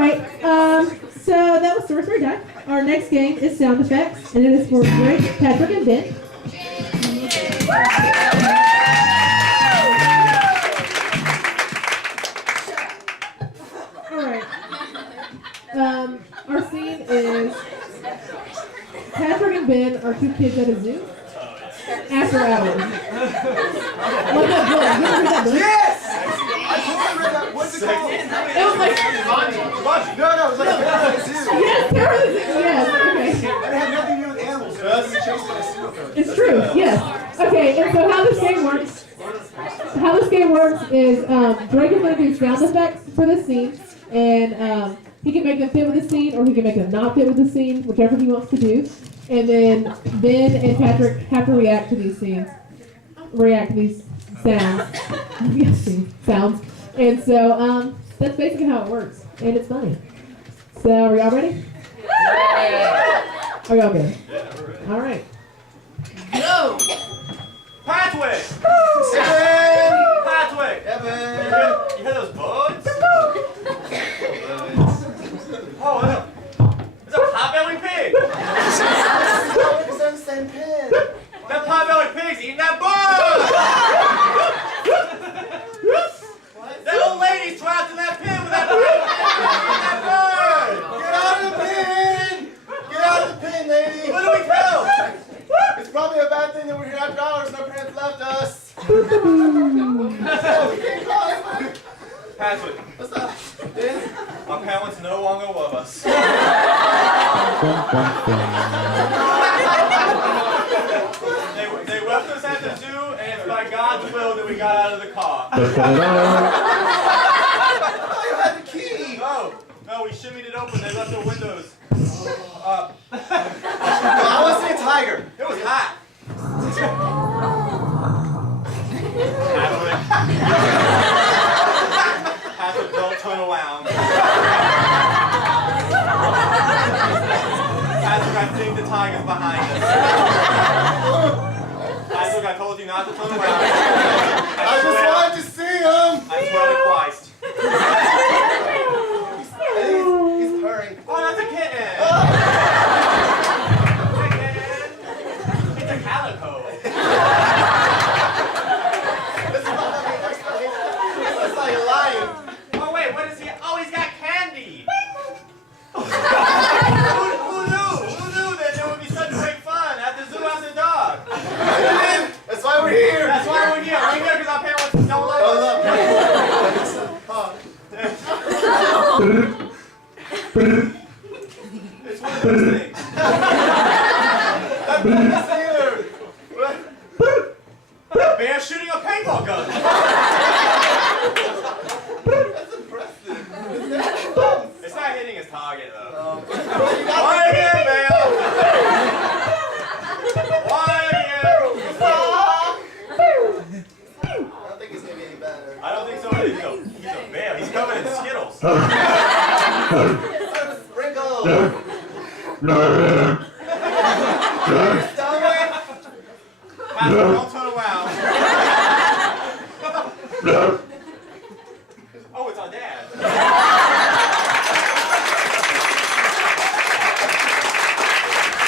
right. So that was Story Story Die. Our next game is sound effects, and it is for Greg, Patrick, and Ben. All right. Our scene is Patrick and Ben are two kids at a zoo. After hours. Like that book. You ever read that book? Yes! I totally read that. What's it called? It was like... No, it was like Terror of the Zoo. Yes, Terror of the Zoo. Yes, okay. And it had nothing to do with animals. It was chased by a serial killer. It's true, yes. Okay, and so how this game works is Drake is going to do sound effects for this scene, and he can make them fit with the scene, or he can make them not fit with the scene, whichever he wants to do. And then Ben and Patrick have to react to these sounds. Sounds. And so that's basically how it works, and it's funny. So are y'all ready? Are y'all good? All right. Go! Pathway! Evan! Pathway! Evan! You hear those bugs? Oh, it's a pot-bellied pig! It's on the same pen. That pot-bellied pig's eating that bug! That old lady's trapped in that pen with that bird! Get out of the pen! Get out of the pen, lady! What do we tell? It's probably a bad thing that we're here after hours and our parents left us. We can't call him. Pathway, What's up? Ben? our parents no longer love us. They left us at the zoo, and it's by God's will that we got out of the car. I thought you had the key. No, we shimmied it open. They left the windows up. I want to see a tiger. It was hot. Patrick, don't turn around. Patrick, I think the tiger's behind us. Patrick, I told you not to turn around. I just wanted to see him. I swear to Christ. He's purring. Oh, that's a kitten. It's a calico. It's like a lion. Oh, wait, what is he? Oh, he's got candy. Who knew that there would be such great fun at the zoo after dark? That's why we're here. That's why we're here. We're here because our parents don't love us. It's one of those things. I've been this either. A bear shooting a paintball gun. That's impressive. It's not hitting his target, though. You got Why again, bear? Why again? I don't think it's gonna be any better. I don't think so either. He's a bear. He's covered in Skittles. Sprinkle. Patrick, don't turn around.